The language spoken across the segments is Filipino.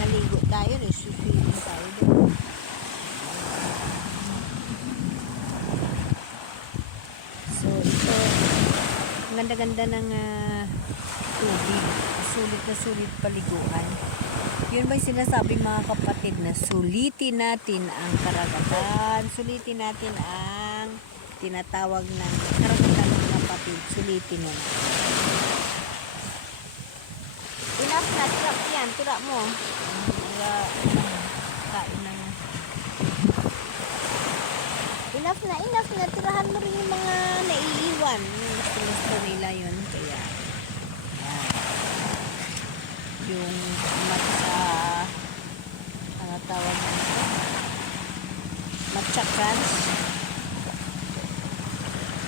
naligo tayo, resuswimming tayo doon. So ito, ang ganda-ganda ng tubig, sulit paliguan. Yun ba yung sinasabing mga kapatid na sulitin natin ang karagatan, sulitin natin ang tinatawag ng karagatan ng kapatid, sulitin mo na. Enough na, tira yan, tira mo. Kain na nga. Enough na, tirahan mo rin yung mga naiiwan. Gusto nila yun, kaya yung matcha, ano tawag nito? Matcha crunch.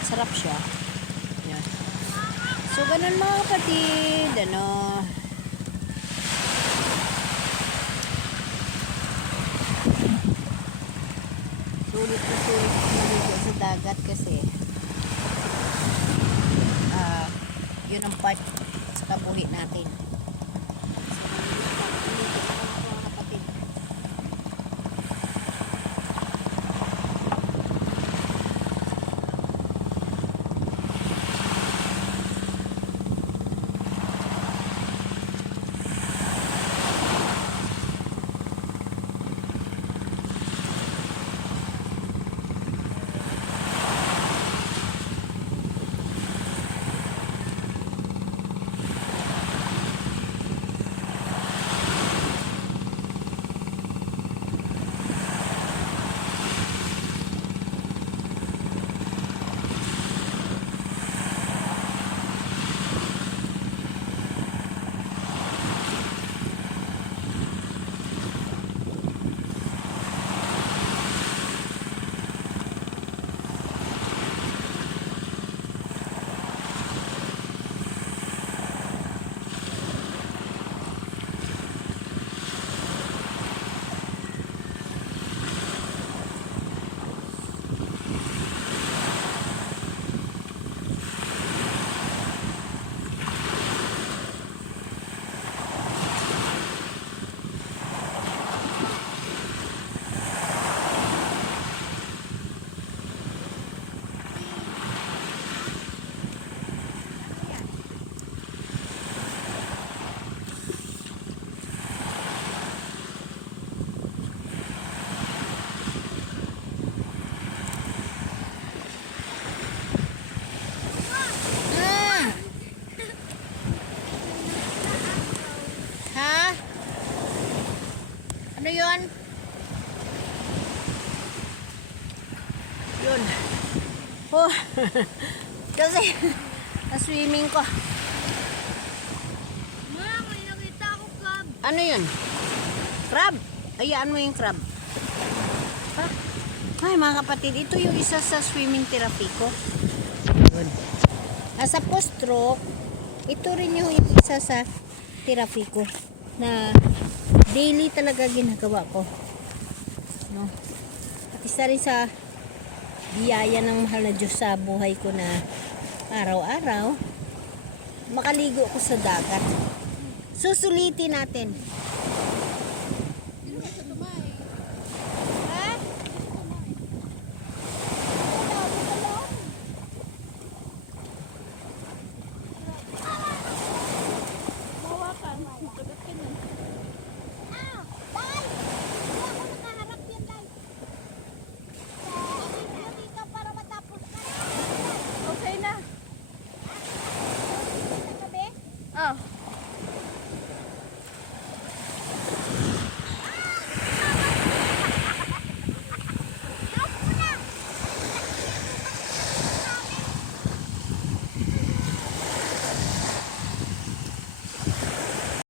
Sarap siya. Yan. So, ganun mga kapatid, sulit maligo sa dagat kasi yun ang part sa kabuhi natin. Ano yun? Yun. Oh. Kasi na-swimming ko. Ma, may nakita ako crab. Ano yun? Crab? Ayaan mo yung crab. Ha? Ay mga kapatid, ito yung isa sa swimming therapy ko. Yun. Sa post-stroke, ito rin yung isa sa therapy ko na daily talaga ginagawa ko, no? At isa rin sa biyaya ng mahal na Diyos sa buhay ko na araw-araw makaligo ko sa dagat. Susulitin natin